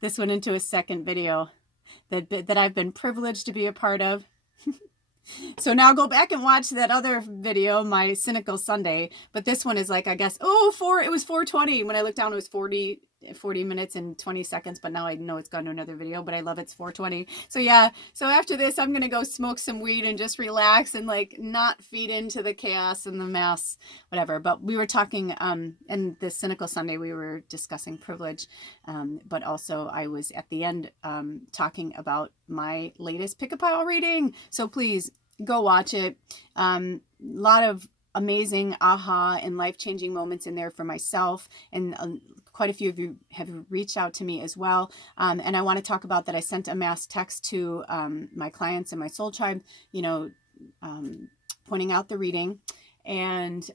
this went into a second video that I've been privileged to be a part of. So now go back and watch that other video, my Cynical Sunday. But this one is like, I guess, it was 4:20. When I looked down, it was 40 minutes and 20 seconds. But now I know it's gone to another video, but I love it's 4:20. So yeah, so after this, I'm going to go smoke some weed and just relax and like not feed into the chaos and the mess, whatever. But we were talking, in the Cynical Sunday, we were discussing privilege. But also I was at the end talking about my latest pick a pile reading. So please go watch it. A lot of amazing aha and life-changing moments in there for myself, and quite a few of you have reached out to me as well. And I want to talk about that. I sent a mass text to my clients and my soul tribe, pointing out the reading, and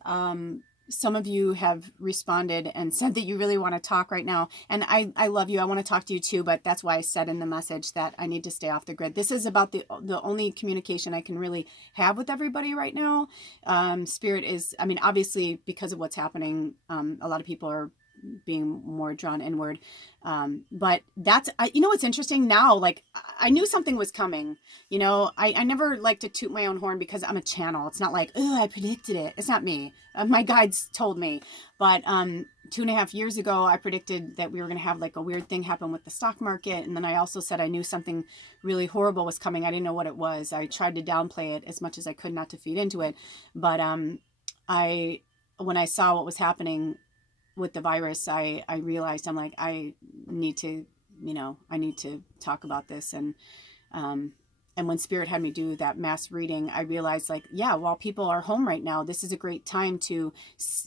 some of you have responded and said that you really want to talk right now. And I love you. I want to talk to you too, but that's why I said in the message that I need to stay off the grid. This is about the only communication I can really have with everybody right now. Spirit is, obviously because of what's happening, a lot of people are being more drawn inward. But that's, what's interesting now, like I knew something was coming, I never like to toot my own horn because I'm a channel. It's not like, oh, I predicted it. It's not me. My guides told me, but 2.5 years ago, I predicted that we were going to have like a weird thing happen with the stock market. And then I also said I knew something really horrible was coming. I didn't know what it was. I tried to downplay it as much as I could not to feed into it. But when I saw what was happening with the virus, I realized I'm like, I need to talk about this. And when Spirit had me do that mass reading, I realized like, yeah, while people are home right now, this is a great time to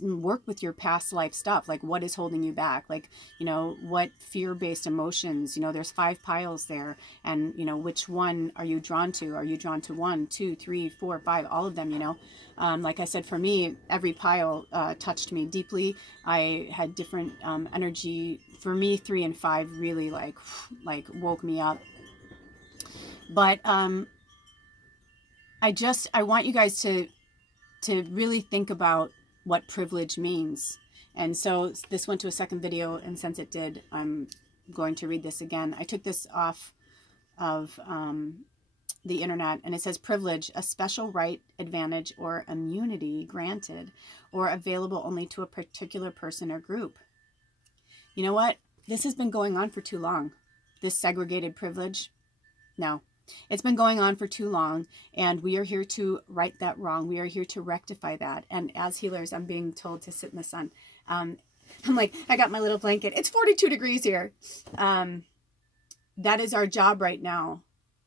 work with your past life stuff. Like what is holding you back? Like, what fear-based emotions, there's 5 piles there, and which one are you drawn to? Are you drawn to 1, 2, 3, 4, 5, all of them, like I said, for me, every pile touched me deeply. I had different energy. For me, 3 and 5 really like woke me up. But I want you guys to really think about what privilege means. And so this went to a second video, and since it did, I'm going to read this again. I took this off of the internet, and it says privilege, a special right, advantage, or immunity granted or available only to a particular person or group. You know what? This has been going on for too long. This segregated privilege. No. It's been going on for too long, and we are here to right that wrong. We are here to rectify that. And as healers, I'm being told to sit in the sun. I'm like, I got my little blanket. It's 42 degrees here. That is our job right now.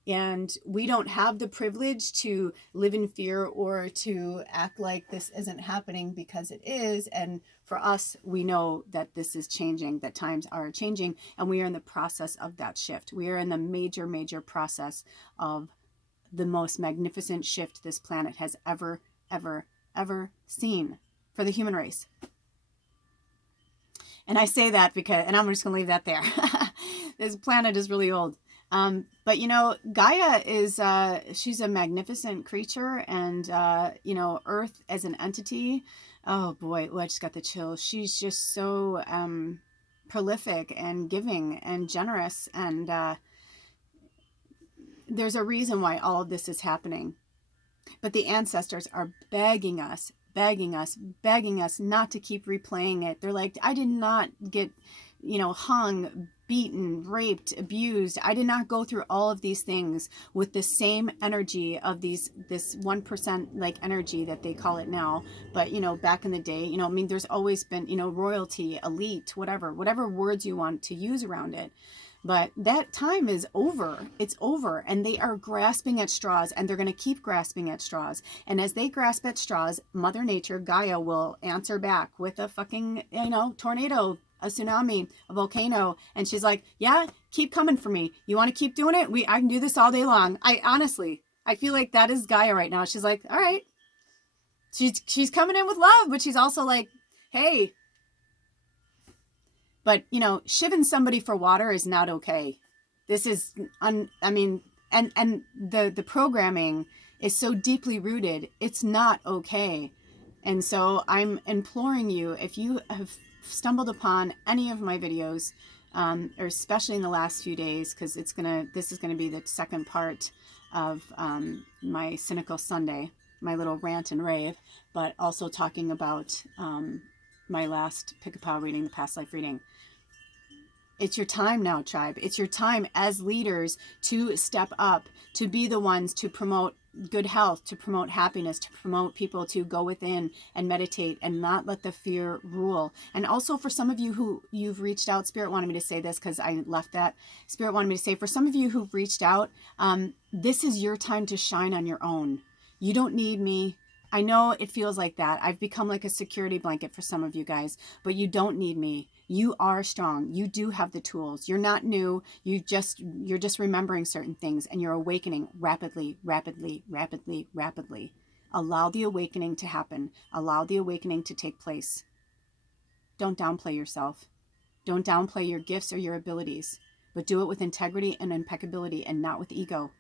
And we don't have the privilege to live in fear or to act like this isn't happening, because it is. And for us, we know that this is changing, that times are changing, and we are in the process of that shift. We are in the major, major process of the most magnificent shift this planet has ever, ever, ever seen for the human race. And I say that because, and I'm just going to leave that there. This planet is really old. But Gaia is, she's a magnificent creature, and, Earth as an entity, oh boy, I just got the chills. She's just so, prolific and giving and generous. And, there's a reason why all of this is happening, but the ancestors are begging us not to keep replaying it. They're like, I did not get, hung, beaten, raped, abused. I did not go through all of these things with the same energy of this 1% like energy that they call it now. But, back in the day, there's always been, royalty, elite, whatever words you want to use around it. But that time is over. It's over. And they are grasping at straws, and they're going to keep grasping at straws. And as they grasp at straws, Mother Nature, Gaia, will answer back with a fucking, tornado, a tsunami, a volcano. And she's like, yeah, keep coming for me. You want to keep doing it? I can do this all day long. I feel like that is Gaia right now. She's like, all right. She's coming in with love, but she's also like, hey. But, shiving somebody for water is not okay. This is, and the programming is so deeply rooted, it's not okay. And so I'm imploring you, if you have stumbled upon any of my videos, or especially in the last few days, because this is gonna be the second part of my Cynical Sunday, my little rant and rave, but also talking about my last Pick-a-Pow reading, the past life reading. It's your time now, tribe. It's your time as leaders to step up, to be the ones to promote good health, to promote happiness, to promote people to go within and meditate and not let the fear rule. And also for some of you who you've reached out, Spirit wanted me to say this because I left that. Spirit wanted me to say, for some of you who've reached out, this is your time to shine on your own. You don't need me. I know it feels like that. I've become like a security blanket for some of you guys, but you don't need me. You are strong. You do have the tools. You're not new. You're just remembering certain things, and you're awakening rapidly, rapidly, rapidly, rapidly. Allow the awakening to happen. Allow the awakening to take place. Don't downplay yourself. Don't downplay your gifts or your abilities, but do it with integrity and impeccability and not with ego.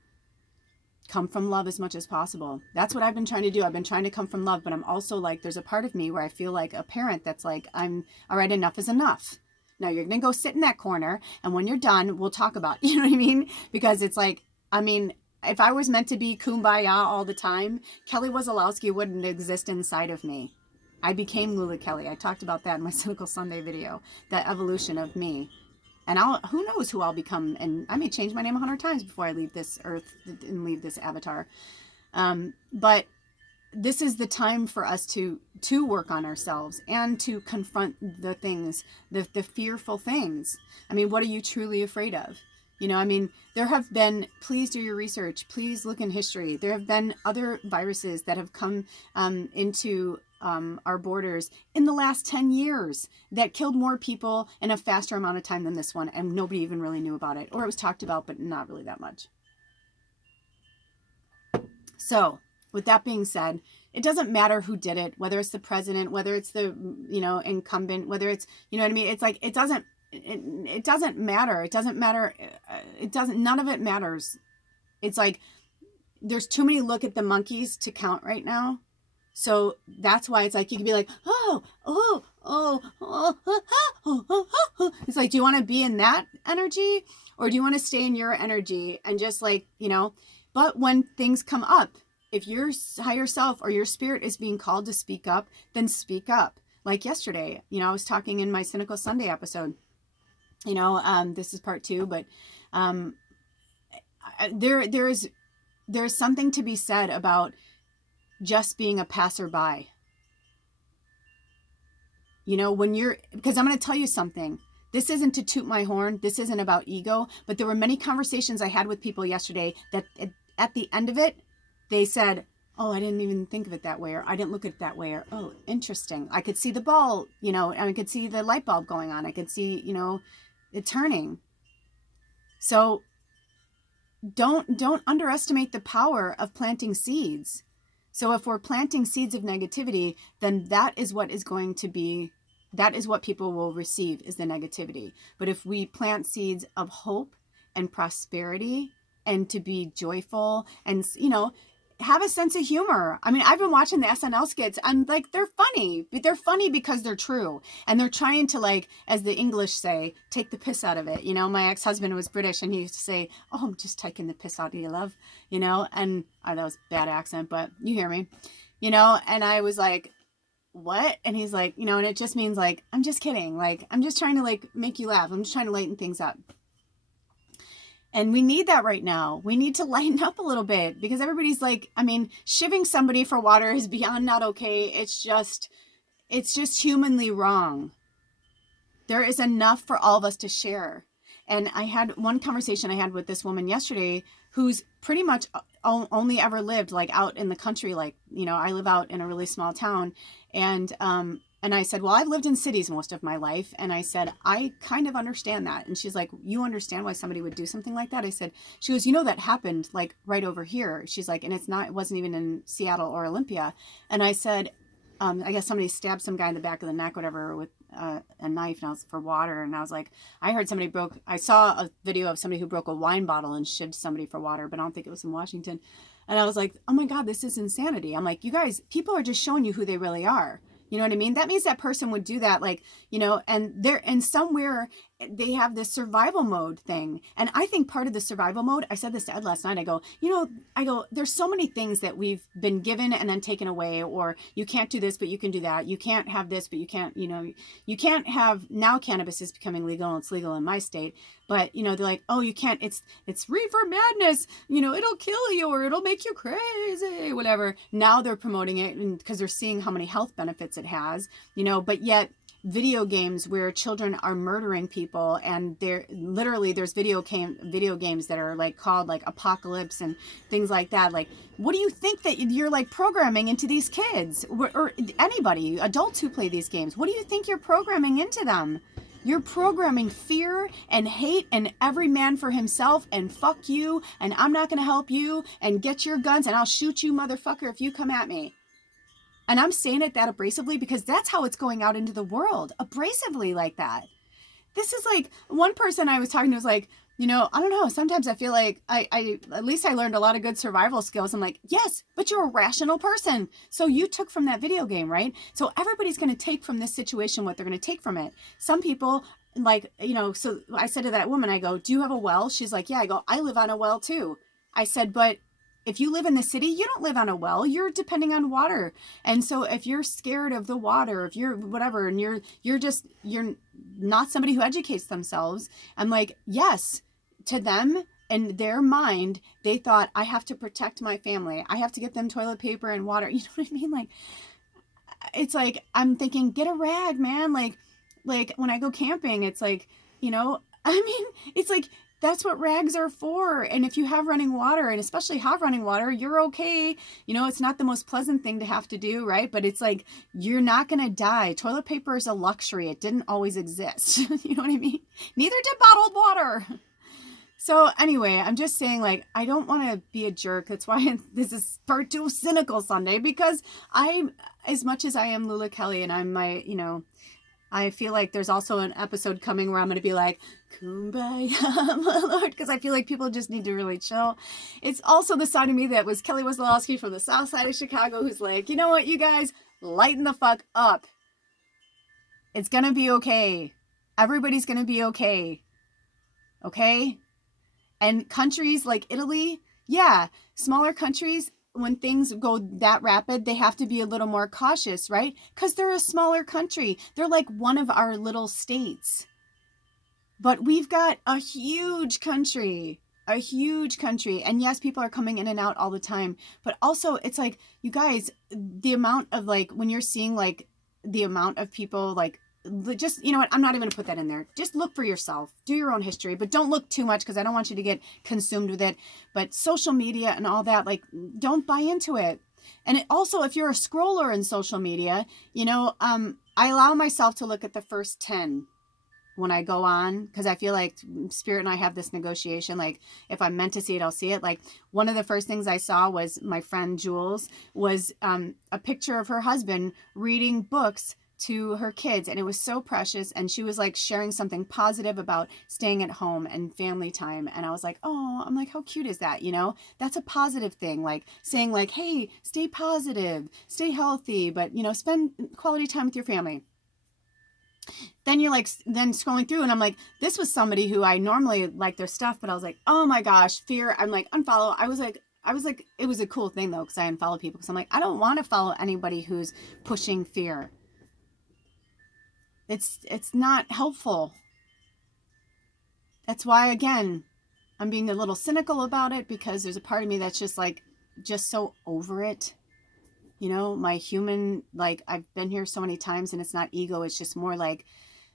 Come from love as much as possible. That's what I've been trying to do. I've been trying to come from love, but I'm also like, there's a part of me where I feel like a parent that's like, all right, enough is enough. Now you're going to go sit in that corner, and when you're done, we'll talk about, you know what I mean? Because it's like, I mean, if I was meant to be kumbaya all the time, Kelly Wazalowski wouldn't exist inside of me. I became Lulakelly. I talked about that in my Cynical Sunday video, that evolution of me. And who knows who I'll become. And I may change my name 100 times before I leave this earth and leave this avatar. But this is the time for us to work on ourselves and to confront the things, the fearful things. I mean, what are you truly afraid of? You know, I mean, there have been, please do your research. Please look in history. There have been other viruses that have come into our borders in the last 10 years that killed more people in a faster amount of time than this one, and nobody even really knew about it, or it was talked about, but not really that much. So with that being said, it doesn't matter who did it, whether it's the president, whether it's the, you know, incumbent, whether it's, you know what I mean? It's like, it doesn't matter. It doesn't matter. None of it matters. It's like, there's too many look at the monkeys to count right now. So that's why it's like, you can be like, it's like, do you want to be in that energy, or do you want to stay in your energy and just like, you know, but when things come up, if your higher self or your spirit is being called to speak up, then speak up. Like yesterday, you know, I was talking in my Cynical Sunday episode, you know, this is part 2, but there's something to be said about just being a passerby. You know, because I'm going to tell you something. This isn't to toot my horn. This isn't about ego, but there were many conversations I had with people yesterday that at the end of it, they said, oh, I didn't even think of it that way, or I didn't look at it that way, or, oh, interesting. I could see the ball, you know, and I could see the light bulb going on. I could see, you know, it turning. So don't underestimate the power of planting seeds. So if we're planting seeds of negativity, then that is what people will receive, is the negativity. But if we plant seeds of hope and prosperity and to be joyful and, you know, have a sense of humor. I mean, I've been watching the SNL skits. I'm like, they're funny, but they're funny because they're true. And they're trying to, like, as the English say, take the piss out of it. You know, my ex-husband was British, and he used to say, oh, I'm just taking the piss out of your love, you know, and that was a bad accent, but you hear me, you know, and I was like, what? And he's like, you know, and it just means like, I'm just kidding. Like, I'm just trying to like make you laugh. I'm just trying to lighten things up. And we need that right now. We need to lighten up a little bit, because everybody's like, I mean, shivving somebody for water is beyond not okay. It's just humanly wrong. There is enough for all of us to share. And I had one conversation I had with this woman yesterday who's pretty much only ever lived like out in the country. Like, you know, I live out in a really small town, and I said, well, I've lived in cities most of my life. And I said, I kind of understand that. And she's like, you understand why somebody would do something like that? I said, she goes, you know, that happened like right over here. She's like, and it wasn't even in Seattle or Olympia. And I said, I guess somebody stabbed some guy in the back of the neck, whatever, with a knife, and I was for water. And I was like, I saw a video of somebody who broke a wine bottle and shivved somebody for water, but I don't think it was in Washington. And I was like, oh my God, this is insanity. I'm like, you guys, people are just showing you who they really are. You know what I mean? That means that person would do that, like, you know, and somewhere they have this survival mode thing. And I think part of the survival mode, I said this to Ed last night, I go, there's so many things that we've been given and then taken away, or you can't do this, but you can do that. You can't have this, but you can't, you know, you can't have, now cannabis is becoming legal, and it's legal in my state. But, you know, they're like, oh, you can't, it's reefer madness, you know, it'll kill you or it'll make you crazy, whatever. Now they're promoting it because they're seeing how many health benefits it has, you know, but yet video games where children are murdering people, and there's video games that are like called like Apocalypse and things like that. Like, what do you think that you're like programming into these kids, or anybody, adults who play these games? What do you think you're programming into them? You're programming fear and hate and every man for himself and fuck you and I'm not going to help you and get your guns and I'll shoot you, motherfucker, if you come at me. And I'm saying it that abrasively because that's how it's going out into the world, abrasively like that. This is like, one person I was talking to was like, you know, I don't know, sometimes I feel like I at least I learned a lot of good survival skills. I'm like, yes, but you're a rational person. So you took from that video game, right? So everybody's going to take from this situation what they're going to take from it. Some people, like, you know, so I said to that woman, I go, do you have a well? She's like, yeah. I go, I live on a well too. I said, but if you live in the city, you don't live on a well. You're depending on water. And so if you're scared of the water, if you're whatever, and you're not somebody who educates themselves, I'm like, yes, to them, in their mind, they thought, I have to protect my family. I have to get them toilet paper and water. You know what I mean? Like, it's like, I'm thinking, get a rag, man. Like when I go camping, it's like, you know, I mean, it's like, that's what rags are for. And if you have running water, and especially hot running water, you're okay. You know, it's not the most pleasant thing to have to do, right? But it's like, you're not going to die. Toilet paper is a luxury. It didn't always exist. You know what I mean? Neither did bottled water. So anyway, I'm just saying, like, I don't want to be a jerk. That's why this is part 2 of Cynical Sunday, because as much as I am lulakelly and I'm my, you know, I feel like there's also an episode coming where I'm going to be like, kumbaya, my Lord, because I feel like people just need to really chill. It's also the side of me that was Kelly Weslowski from the south side of Chicago who's like, you know what, you guys, lighten the fuck up. It's going to be okay. Everybody's going to be okay. Okay? And countries like Italy, yeah, smaller countries, when things go that rapid, they have to be a little more cautious, right? Because they're a smaller country. They're like one of our little states. But we've got a huge country. And yes, people are coming in and out all the time. But also, it's like, you guys, the amount of like, when you're seeing like the amount of people like, just, you know what, I'm not even going to put that in there. Just look for yourself. Do your own history, but don't look too much because I don't want you to get consumed with it. But social media and all that, like, don't buy into it. And it also, if you're a scroller in social media, you know, I allow myself to look at the first 10 when I go on, because I feel like Spirit and I have this negotiation. Like, if I'm meant to see it, I'll see it. Like, one of the first things I saw was my friend Jules was a picture of her husband reading books to her kids, and it was so precious, and she was like sharing something positive about staying at home and family time, and I was like, oh, I'm like, how cute is that? You know, that's a positive thing, like saying like, hey, stay positive, stay healthy, but, you know, spend quality time with your family. Then you're like, then scrolling through, and I'm like, this was somebody who I normally like their stuff, but I was like, oh my gosh, fear. I'm like, unfollow. I was like, it was a cool thing though, because I unfollow people, because I'm like, I don't want to follow anybody who's pushing fear. It's not helpful. That's why, again, I'm being a little cynical about it, because there's a part of me that's just like, just so over it. You know, my human, like, I've been here so many times, and it's not ego. It's just more like,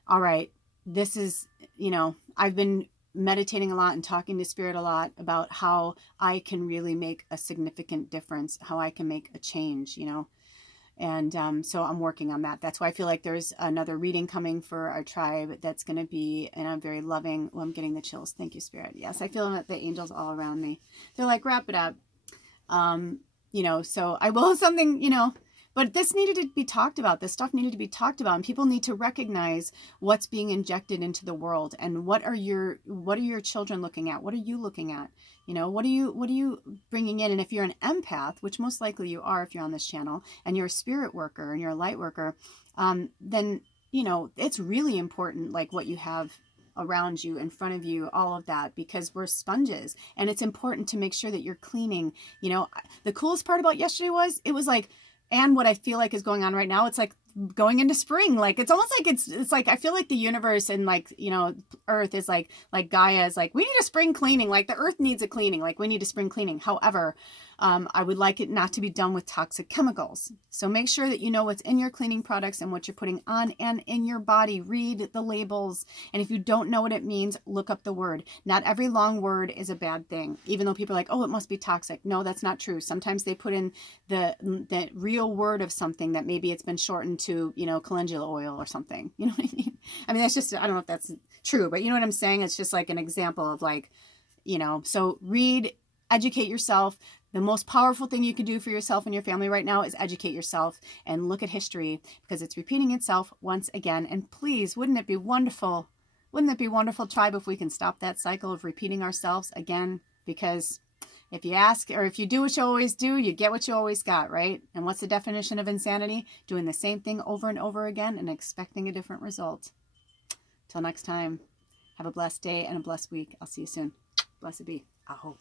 all right, this is, you know, I've been meditating a lot and talking to Spirit a lot about how I can really make a significant difference, how I can make a change, you know. And so I'm working on that. That's why I feel like there's another reading coming for our tribe that's going to be, and I'm very loving. Oh, I'm getting the chills. Thank you, Spirit. Yes, I feel the angels all around me. They're like, wrap it up. You know, so I will have something, you know, But this needed to be talked about. This stuff needed to be talked about, and people need to recognize what's being injected into the world, and what are your children looking at? What are you looking at? You know, what are you bringing in? And if you're an empath, which most likely you are if you're on this channel, and you're a spirit worker and you're a light worker, then, you know, it's really important, like what you have around you, in front of you, all of that, because we're sponges, and it's important to make sure that you're cleaning. You know, the coolest part about yesterday was, it was like, and what I feel like is going on right now, it's like going into spring. Like, it's almost like it's like, I feel like the universe and, like, you know, Earth is like Gaia is like, we need a spring cleaning. Like, the Earth needs a cleaning. Like, we need a spring cleaning. However, I would like it not to be done with toxic chemicals. So make sure that you know what's in your cleaning products and what you're putting on and in your body. Read the labels. And if you don't know what it means, look up the word. Not every long word is a bad thing, even though people are like, oh, it must be toxic. No, that's not true. Sometimes they put in the real word of something that maybe it's been shortened to, you know, calendula oil or something. You know what I mean? I mean, that's just, I don't know if that's true, but you know what I'm saying? It's just like an example of, like, you know, so read, educate yourself. The most powerful thing you can do for yourself and your family right now is educate yourself and look at history, because it's repeating itself once again. And please, wouldn't it be wonderful? Wouldn't it be wonderful, tribe, if we can stop that cycle of repeating ourselves again? Because if you ask, or if you do what you always do, you get what you always got, right? And what's the definition of insanity? Doing the same thing over and over again and expecting a different result. Till next time, have a blessed day and a blessed week. I'll see you soon. Blessed be. Aho.